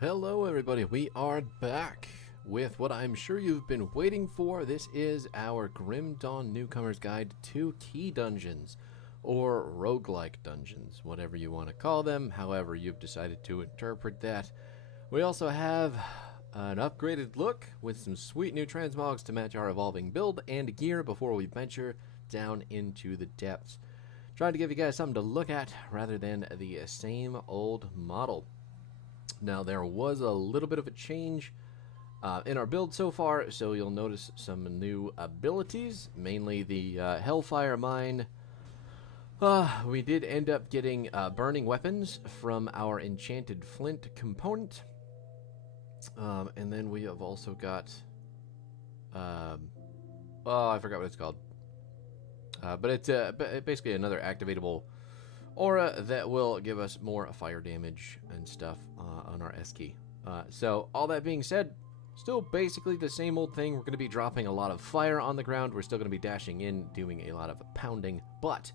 Hello everybody, we are back with what I'm sure you've been waiting for. This is our Grim Dawn Newcomer's Guide to Key Dungeons, or roguelike dungeons, whatever you want to call them, however you've decided to interpret that. We also have an upgraded look with some sweet new transmogs to match our evolving build and gear before we venture down into the depths. Trying to give you guys something to look at rather than the same old model. Now, there was a little bit of a change in our build so far, so you'll notice some new abilities, mainly the Hellfire Mine. We did end up getting burning weapons from our enchanted flint component, and then we have also got, I forgot what it's called, but it's basically another activatable aura that will give us more fire damage and stuff on our S key. So all that being said, still basically the same old thing. We're going to be dropping a lot of fire on the ground. We're still going to be dashing in, doing a lot of pounding, but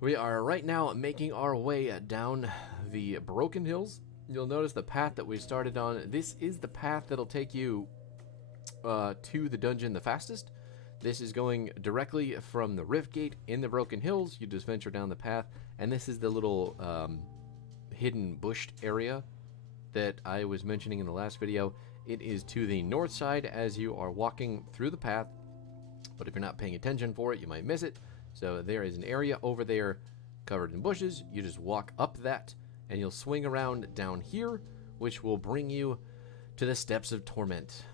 we are right now making our way down the Broken Hills. You'll notice the path that we started on. This is the path that'll take you to the dungeon the fastest. This is going directly from the Rift Gate in the Broken Hills. You just venture down the path, and this is the little hidden bushed area that I was mentioning in the last video. It is to the north side as you are walking through the path, but if you're not paying attention for it, you might miss it. So there is an area over there covered in bushes. You just walk up that, and you'll swing around down here, which will bring you to the Steps of Torment.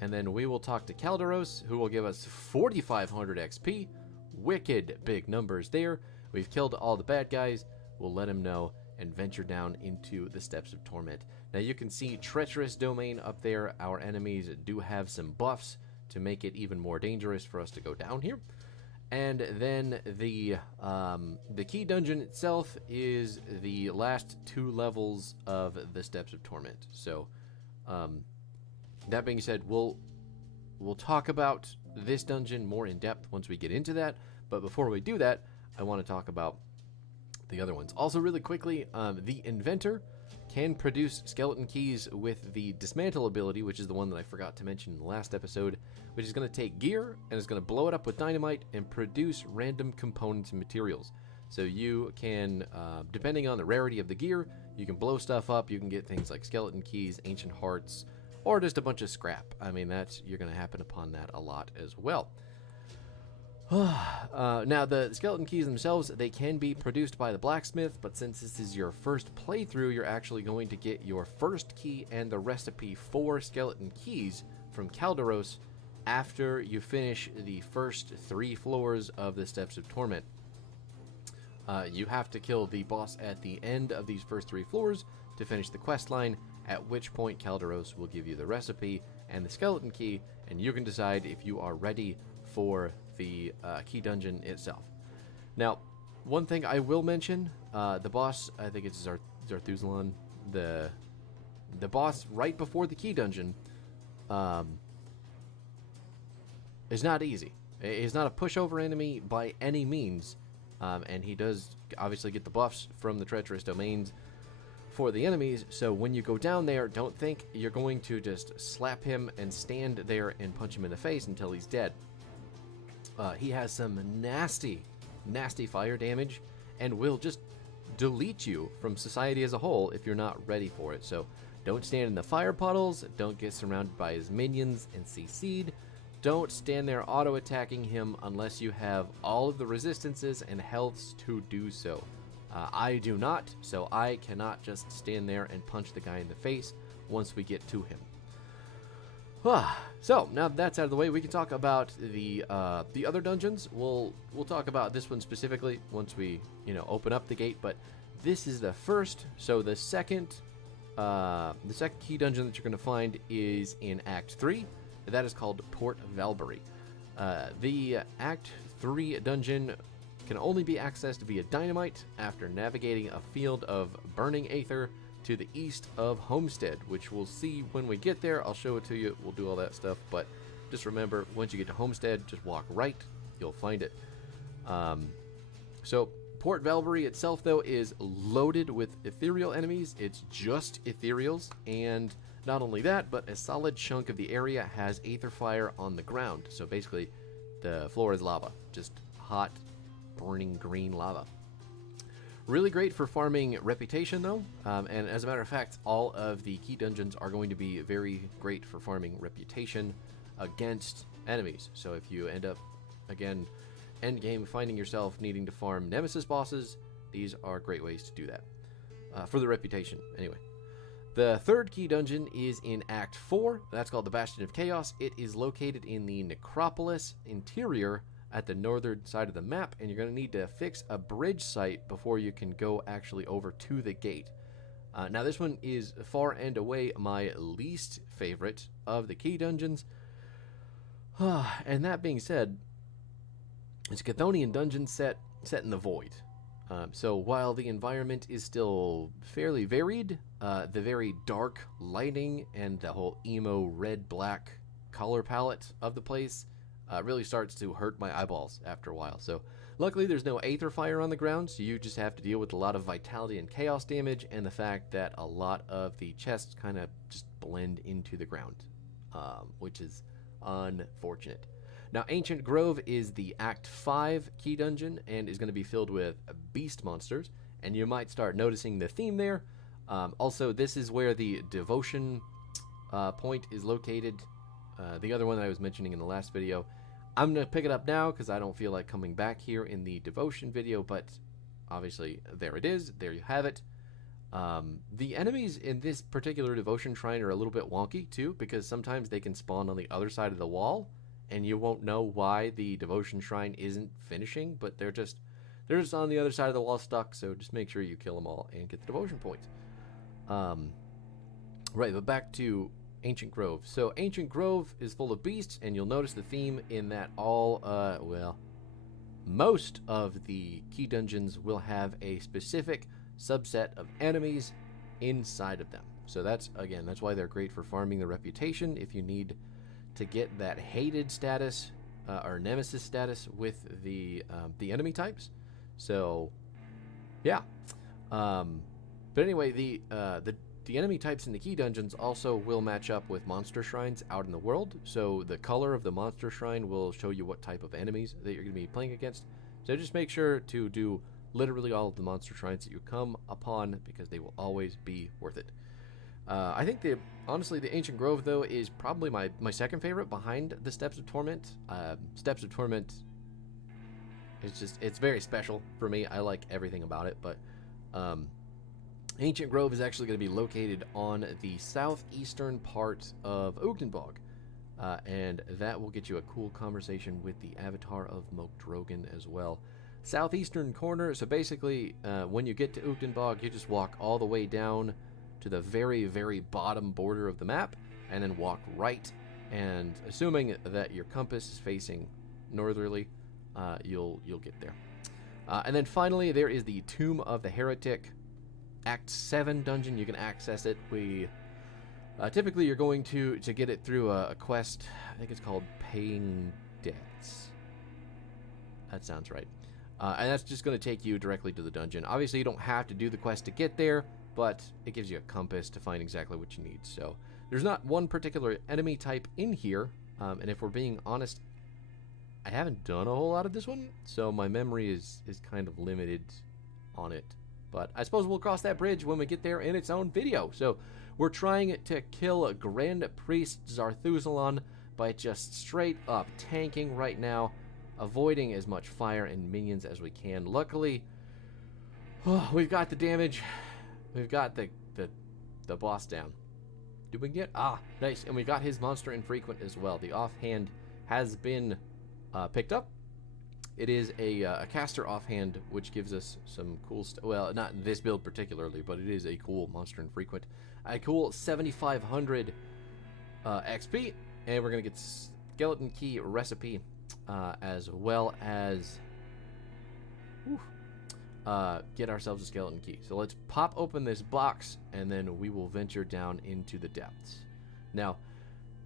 And then we will talk to Calderos, who will give us 4,500 XP. Wicked big numbers there. We've killed all the bad guys. We'll let him know and venture down into the Steps of Torment. Now you can see Treacherous Domain up there. Our enemies do have some buffs to make it even more dangerous for us to go down here. And then the key dungeon itself is the last 2 levels of the Steps of Torment. So, that being said, we'll talk about this dungeon more in depth once we get into that. But before we do that, I want to talk about the other ones. Also, really quickly, the Inventor can produce skeleton keys with the Dismantle ability, which is the one that I forgot to mention in the last episode, which is going to take gear and is going to blow it up with dynamite and produce random components and materials. So you can, depending on the rarity of the gear, you can blow stuff up. You can get things like skeleton keys, ancient hearts, or just a bunch of scrap. I mean, you're going to happen upon that a lot as well. Now, the skeleton keys themselves, they can be produced by the blacksmith, but since this is your first playthrough, you're actually going to get your first key and the recipe for skeleton keys from Calderos after you finish the first 3 floors of the Steps of Torment. You have to kill the boss at the end of these first 3 floors to finish the quest line, at which point Calderos will give you the recipe and the skeleton key, and you can decide if you are ready for the key dungeon itself. Now, one thing I will mention, the boss, I think it's Zarthuzlan, the boss right before the key dungeon, is not easy. He's not a pushover enemy by any means, and he does obviously get the buffs from the Treacherous Domains for the enemies, so when you go down there, don't think you're going to just slap him and stand there and punch him in the face until he's dead. He has some nasty fire damage and will just delete you from society as a whole if you're not ready for it. So don't stand in the fire puddles, don't get surrounded by his minions and CC'd. Don't stand there auto-attacking him unless you have all of the resistances and healths to do so. I do not, so I cannot just stand there and punch the guy in the face once we get to him. So now that's out of the way, we can talk about the other dungeons. We'll talk about this one specifically once we open up the gate. But this is the first. So the second key dungeon that you're going to find is in Act 3. That is called Port Valbury. The Act 3 dungeon can only be accessed via dynamite after navigating a field of burning aether to the east of Homestead, which we'll see when we get there. I'll show it to you. We'll do all that stuff, but just remember, once you get to Homestead, just walk right. You'll find it. So Port Valkyrie itself, though, is loaded with ethereal enemies. It's just ethereals, and not only that, but a solid chunk of the area has aether fire on the ground. So basically, the floor is lava, just hot, burning green lava. Really great for farming reputation, though, and as a matter of fact, all of the key dungeons are going to be very great for farming reputation against enemies. So if you end up, again, endgame finding yourself needing to farm nemesis bosses, these are great ways to do that, for the reputation, anyway. The third key dungeon is in Act 4. That's called the Bastion of Chaos. It is located in the Necropolis interior at the northern side of the map, and you're going to need to fix a bridge site before you can go actually over to the gate. Now, this one is far and away my least favorite of the key dungeons. And that being said, it's a Chthonian dungeon set in the void. So while the environment is still fairly varied, the very dark lighting and the whole emo red-black color palette of the place really starts to hurt my eyeballs after a while. So luckily there's no aether fire on the ground, so you just have to deal with a lot of vitality and chaos damage, and the fact that a lot of the chests kind of just blend into the ground, which is unfortunate. Now, Ancient Grove is the Act 5 key dungeon and is going to be filled with beast monsters, and you might start noticing the theme there. Also, this is where the devotion point is located. The other one that I was mentioning in the last video. I'm going to pick it up now because I don't feel like coming back here in the devotion video, but obviously there it is. There you have it. The enemies in this particular devotion shrine are a little bit wonky too, because sometimes they can spawn on the other side of the wall, and you won't know why the devotion shrine isn't finishing, but they're just on the other side of the wall stuck, so just make sure you kill them all and get the devotion points. Right, but back to Ancient Grove. So Ancient Grove is full of beasts, and you'll notice the theme in that most of the key dungeons will have a specific subset of enemies inside of them. So that's why they're great for farming the reputation if you need to get that hated status or nemesis status with the enemy types. So yeah, but anyway, the enemy types in the key dungeons also will match up with monster shrines out in the world. So the color of the monster shrine will show you what type of enemies that you're going to be playing against. So just make sure to do literally all of the monster shrines that you come upon, because they will always be worth it. I think honestly the Ancient Grove, though, is probably my second favorite behind the Steps of Torment. Steps of Torment, it's very special for me. I like everything about it, but Ancient Grove is actually going to be located on the southeastern part of Ugnenbog, and that will get you a cool conversation with the avatar of Moak Drogan as well. Southeastern corner, so basically when you get to Ugnenbog, you just walk all the way down to the very, very bottom border of the map, and then walk right, and assuming that your compass is facing northerly, you'll get there. And then finally, there is the Tomb of the Heretic, Act 7 dungeon. You can access it. Typically you're going to get it through a quest. I think it's called Paying Debts. That sounds right. And that's just going to take you directly to the dungeon. Obviously, you don't have to do the quest to get there, but it gives you a compass to find exactly what you need. So there's not one particular enemy type in here, and if we're being honest, I haven't done a whole lot of this one, so my memory is kind of limited on it. But I suppose we'll cross that bridge when we get there in its own video. So we're trying to kill Grand Priest Zarthuzalon by just straight up tanking right now, avoiding as much fire and minions as we can. Luckily, we've got the damage. We've got the boss down. Did we get... nice. And we got his monster infrequent as well. The offhand has been picked up. It is a caster offhand, which gives us some cool stuff. Well, not in this build particularly, but it is a cool monster infrequent. A cool 7,500 XP. And we're going to get skeleton key recipe as well as... get ourselves a skeleton key. So let's pop open this box, and then we will venture down into the depths. Now,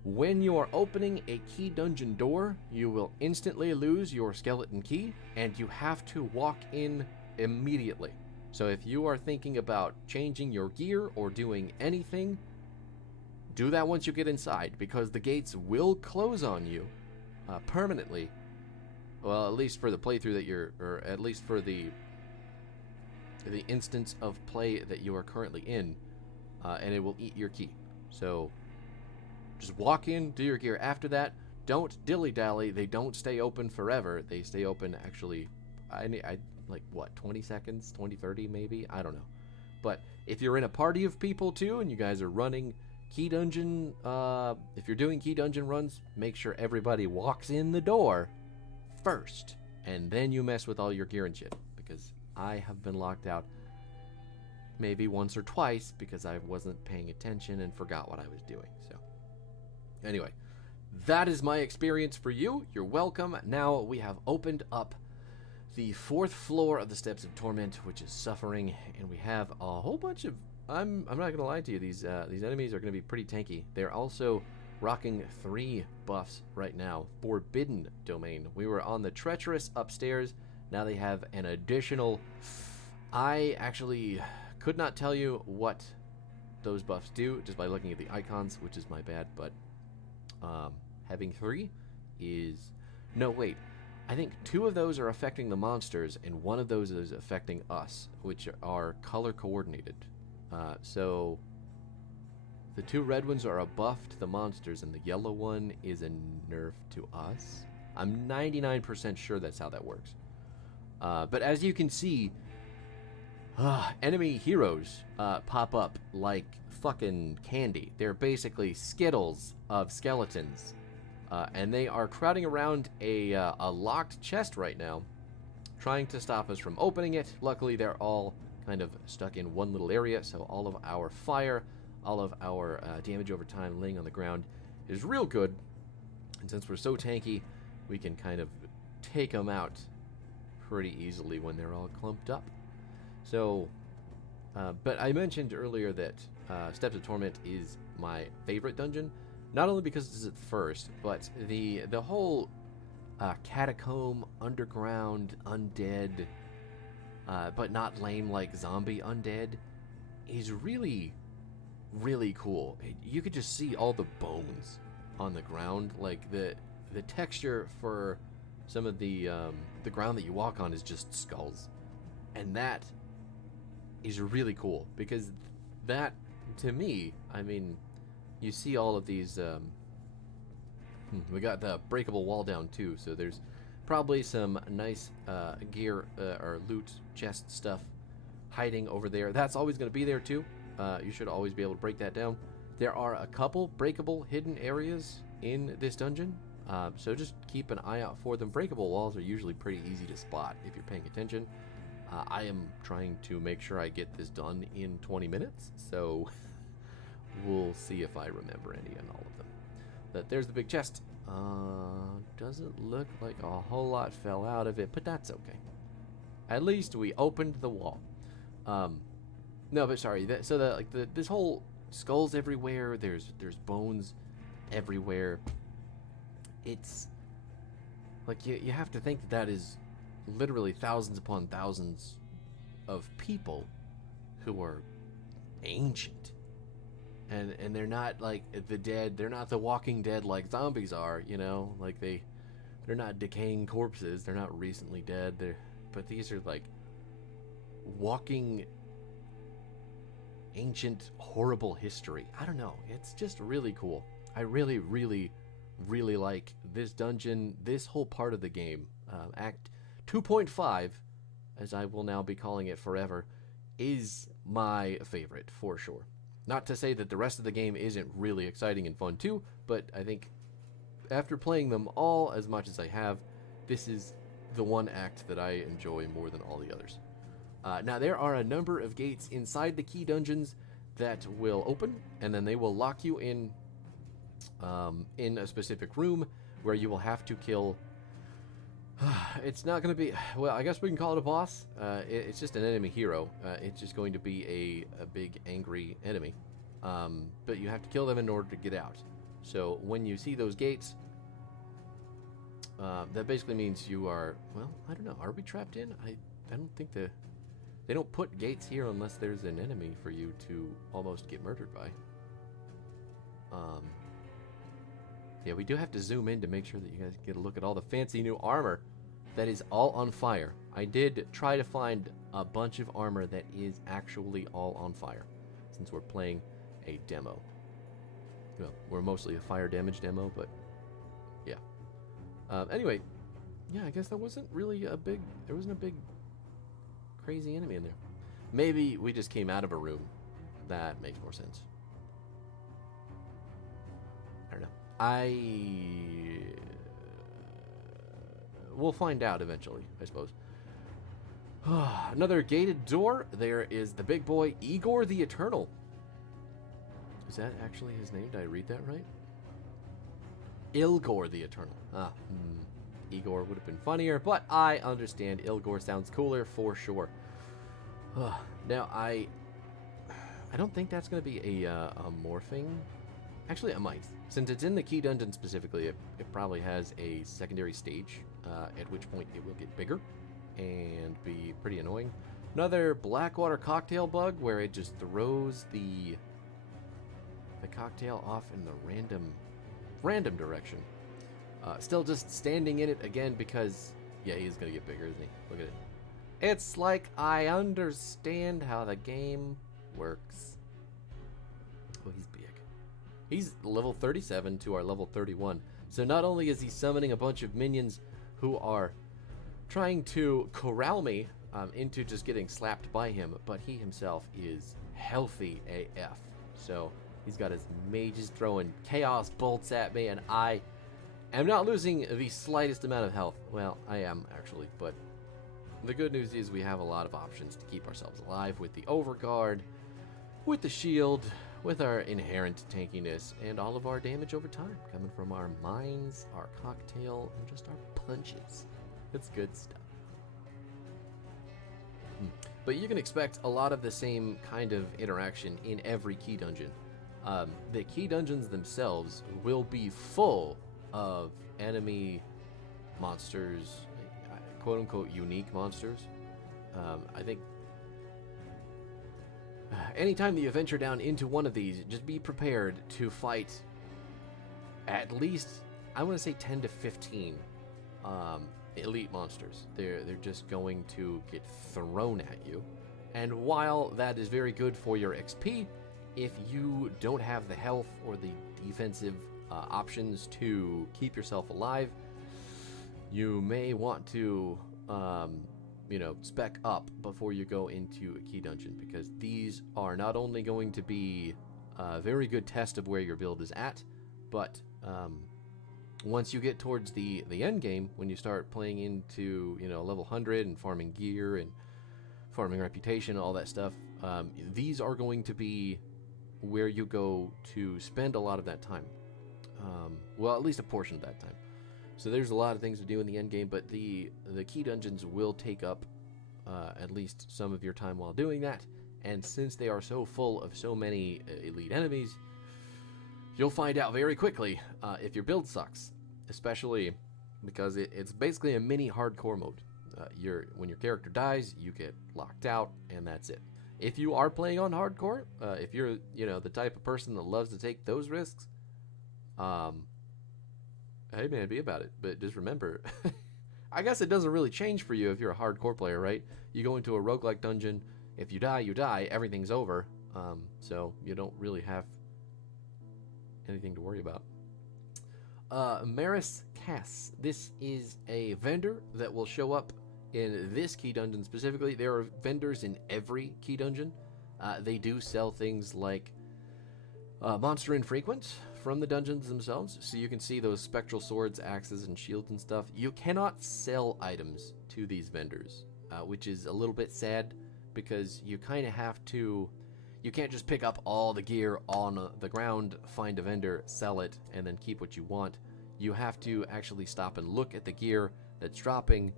when you are opening a key dungeon door, you will instantly lose your skeleton key, and you have to walk in immediately. So if you are thinking about changing your gear or doing anything, do that once you get inside, because the gates will close on you permanently. Well, at least for the playthrough that you're, or at least for the instance of play that you are currently in, and it will eat your key. So just walk in, do your gear. After that, don't dilly-dally. They don't stay open forever. They stay open, actually, I like, what, 20 seconds? 20, 30 maybe? I don't know. But if you're in a party of people, too, and you guys are running key dungeon, if you're doing key dungeon runs, make sure everybody walks in the door first, and then you mess with all your gear and shit, because I have been locked out maybe once or twice because I wasn't paying attention and forgot what I was doing. So anyway, that is my experience for you. You're welcome. Now we have opened up the 4th floor of the Steps of Torment, which is suffering, and we have a whole bunch of, I'm not gonna lie to you, these enemies are gonna be pretty tanky. They're also rocking 3 buffs right now. Forbidden Domain. We were on the Treacherous upstairs. Now they have an additional, I actually could not tell you what those buffs do just by looking at the icons, which is my bad, but having 3 is, no wait, I think 2 of those are affecting the monsters and 1 of those is affecting us, which are color coordinated. So the 2 red ones are a buff to the monsters and the yellow one is a nerf to us. I'm 99% sure that's how that works. But as you can see, enemy heroes pop up like fucking candy. They're basically Skittles of skeletons. And they are crowding around a locked chest right now, trying to stop us from opening it. Luckily, they're all kind of stuck in one little area, so all of our fire, all of our damage over time laying on the ground is real good. And since we're so tanky, we can kind of take them out pretty easily when they're all clumped up. So, but I mentioned earlier that Steps of Torment is my favorite dungeon, not only because it's at first, but the whole catacomb, underground, undead, but not lame like zombie undead, is really, really cool. You could just see all the bones on the ground, like the texture for some of the ground that you walk on is just skulls, and that is really cool because that, to me, I mean, you see all of these. We got the breakable wall down too, so there's probably some nice gear or loot chest stuff hiding over there. That's always going to be there too. You should always be able to break that down. There are a couple breakable hidden areas in this dungeon, so just keep an eye out for them. Breakable walls are usually pretty easy to spot if you're paying attention. I am trying to make sure I get this done in 20 minutes, so we'll see if I remember any and all of them. But there's the big chest. Doesn't look like a whole lot fell out of it, but that's okay. At least we opened the wall. No, but sorry. This whole skulls everywhere. There's bones everywhere. It's like you have to think that is literally thousands upon thousands of people who are ancient. And they're not like the dead. They're not the Walking Dead like zombies are, you know? Like they're not decaying corpses. They're not recently dead. But these are like walking ancient horrible history. I don't know. It's just really cool. I really, really, really like this dungeon, this whole part of the game. Act 2.5, as I will now be calling it forever, is my favorite for sure. Not to say that the rest of the game isn't really exciting and fun too, but I think after playing them all as much as I have, this is the one act that I enjoy more than all the others. Now, there are a number of gates inside the key dungeons that will open, and then they will lock you in a specific room where you will have to kill. It's not going to be, well, I guess we can call it a boss. It's just an enemy hero. It's just going to be a big angry enemy. But you have to kill them in order to get out. So when you see those gates, that basically means you are, well, I don't know. Are we trapped in? don't think they don't put gates here unless there's an enemy for you to almost get murdered by. Yeah, we do have to zoom in to make sure that you guys get a look at all the fancy new armor that is all on fire. I did try to find a bunch of armor that is actually all on fire, since we're playing a demo. Well, we're mostly a fire damage demo, but yeah. Anyway, yeah, I guess there wasn't a big crazy enemy in there. Maybe we just came out of a room. That makes more sense. I don't know. We'll find out eventually, I suppose. Another gated door. There is the big boy, Igor the Eternal. Is that actually his name? Did I read that right? Ilgor the Eternal. Igor would have been funnier, but I understand Ilgor sounds cooler for sure. Now, I don't think that's going to be a morphing. Actually, I might. Since it's in the key dungeon specifically, it probably has a secondary stage, at which point it will get bigger and be pretty annoying. Another Blackwater cocktail bug where it just throws the cocktail off in the random direction. Still just standing in it again because, yeah, he's going to get bigger, isn't he? Look at it. It's like I understand how the game works. Oh, he's big. He's level 37 to our level 31. So not only is he summoning a bunch of minions who are trying to corral me into just getting slapped by him, but he himself is healthy AF. So he's got his mages throwing chaos bolts at me, and I am not losing the slightest amount of health. Well, I am actually, but the good news is we have a lot of options to keep ourselves alive with the overguard, with the shield, with our inherent tankiness, and all of our damage over time coming from our mines, our cocktail, and just our punches. It's good stuff. But you can expect a lot of the same kind of interaction in every key dungeon. The key dungeons themselves will be full of enemy monsters, quote-unquote unique monsters. I think anytime that you venture down into one of these, just be prepared to fight at least, I want to say 10 to 15 elite monsters. They're just going to get thrown at you. And while that is very good for your XP, if you don't have the health or the defensive options to keep yourself alive, you may want to spec up before you go into a key dungeon, because these are not only going to be a very good test of where your build is at, but once you get towards the end game, when you start playing into level 100 and farming gear and farming reputation, all that stuff, these are going to be where you go to spend a lot of that time. Well, at least a portion of that time. So there's a lot of things to do in the end game, but the key dungeons will take up at least some of your time while doing that. And since they are so full of so many elite enemies, you'll find out very quickly if your build sucks, especially because it's basically a mini hardcore mode. When your character dies, you get locked out, and that's it. If you are playing on hardcore, if you're the type of person that loves to take those risks, hey man, be about it. But just remember, I guess it doesn't really change for you if you're a hardcore player, right? You go into a roguelike dungeon, if you die, you die, everything's over. So you don't really have anything to worry about. Maris Cass. This is a vendor that will show up in this key dungeon specifically. There are vendors in every key dungeon. They do sell things like monster infrequent from the dungeons themselves, so you can see those spectral swords, axes, and shields and stuff. You cannot sell items to these vendors, which is a little bit sad, because you kind of have to. You can't just pick up all the gear on the ground, find a vendor, sell it, and then keep what you want. You have to actually stop and look at the gear that's dropping,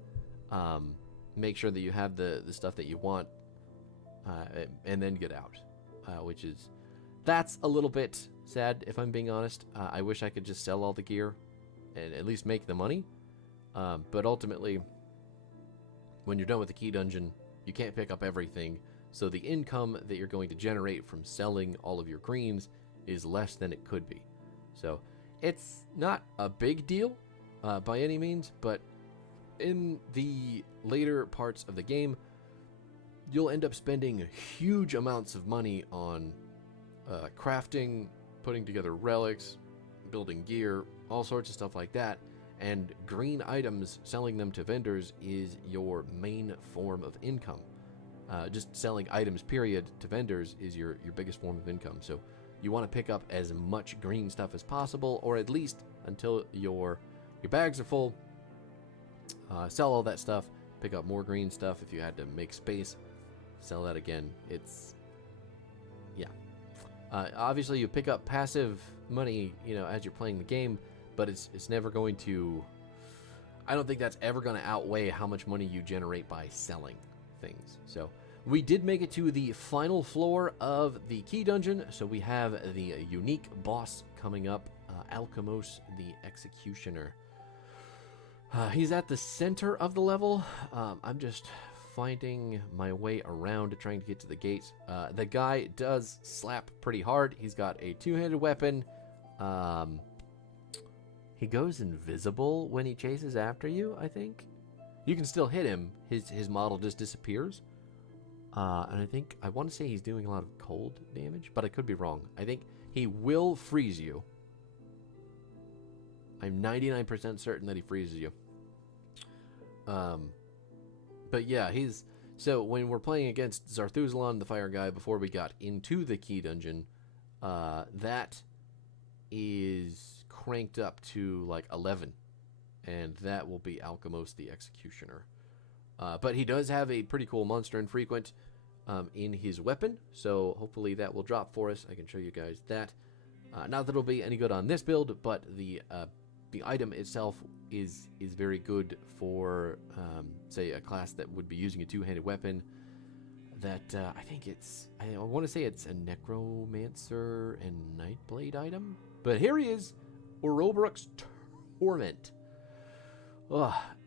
make sure that you have the stuff that you want, and then get out, that's a little bit sad, if I'm being honest. I wish I could just sell all the gear and at least make the money, but ultimately, when you're done with the key dungeon, you can't pick up everything, so the income that you're going to generate from selling all of your greens is less than it could be. So it's not a big deal by any means, but in the later parts of the game, you'll end up spending huge amounts of money on crafting, putting together relics, building gear, all sorts of stuff like that. And green items, selling them to vendors, is your main form of income. Just selling items, period, to vendors is your biggest form of income. So you want to pick up as much green stuff as possible, or at least until your bags are full. Sell all that stuff, pick up more green stuff. If you had to make space, sell that again. It's, yeah. Obviously, you pick up passive money, as you're playing the game, but it's never going to, I don't think that's ever going to outweigh how much money you generate by selling things. So we did make it to the final floor of the key dungeon, so we have the unique boss coming up, Alchemos the Executioner. He's at the center of the level. I'm just finding my way around trying to get to the gates. The guy does slap pretty hard. He's got a two-handed weapon. He goes invisible when he chases after you, I think. You can still hit him. His model just disappears. And I want to say he's doing a lot of cold damage, but I could be wrong. I think he will freeze you. I'm 99% certain that he freezes you. But yeah, so when we're playing against Zarthuzlan, the fire guy, before we got into the key dungeon, that is cranked up to like 11, and that will be Alchemos the Executioner. But he does have a pretty cool monster infrequent in his weapon, so hopefully that will drop for us. I can show you guys that. Not that it'll be any good on this build, but the item itself is very good for, say, a class that would be using a two-handed weapon. That I want to say it's a Necromancer and Nightblade item. But here he is, Ouroboros Torment.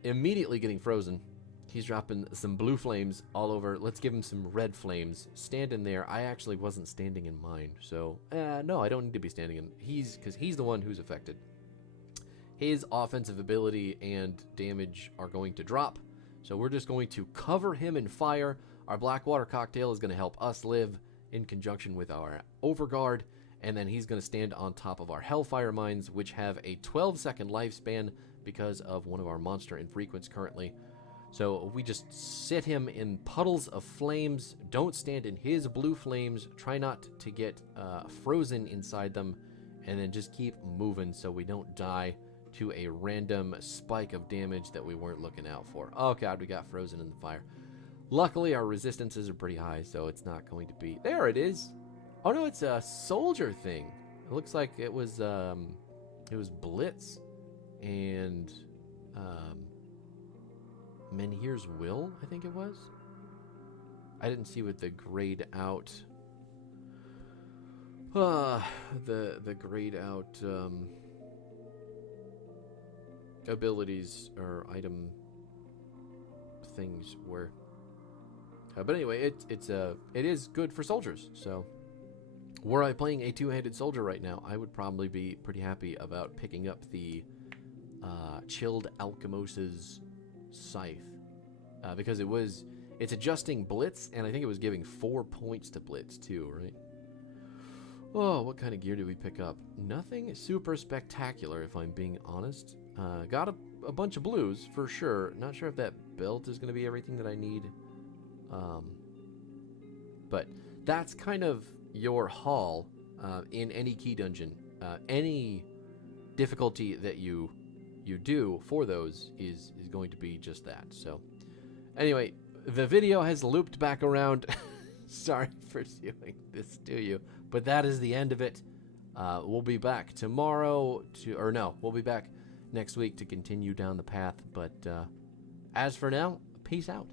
Immediately getting frozen. He's dropping some blue flames all over. Let's give him some red flames. Stand in there. I actually wasn't standing in mine, so no, I don't need to be standing in. Because he's the one who's affected. His offensive ability and damage are going to drop, so we're just going to cover him in fire. Our Blackwater Cocktail is going to help us live in conjunction with our Overguard, and then he's going to stand on top of our Hellfire Mines, which have a 12-second lifespan because of one of our monster infrequents currently. So we just sit him in puddles of flames. Don't stand in his blue flames. Try not to get frozen inside them, and then just keep moving so we don't die to a random spike of damage that we weren't looking out for. Oh god, we got frozen in the fire. Luckily, our resistances are pretty high, so it's not going to be... There it is! Oh no, it's a soldier thing. It looks like it was Blitz and Menhir's Will, I think it was. I didn't see what the grayed out... the grayed out abilities or item things were. But anyway, it is good for soldiers. So were I playing a two-handed soldier right now, I would probably be pretty happy about picking up the Chilled Alchemos's Scythe, because it's adjusting Blitz, and I think it was giving 4 points to Blitz too, right? Oh, what kind of gear did we pick up? Nothing super spectacular, if I'm being honest. Got a bunch of blues, for sure. Not sure if that belt is going to be everything that I need. But that's kind of your haul in any key dungeon. Any difficulty that you do for those is going to be just that. So anyway, the video has looped back around. Sorry for doing this to you, but that is the end of it. We'll be back tomorrow we'll be back next week to continue down the path. But as for now, peace out.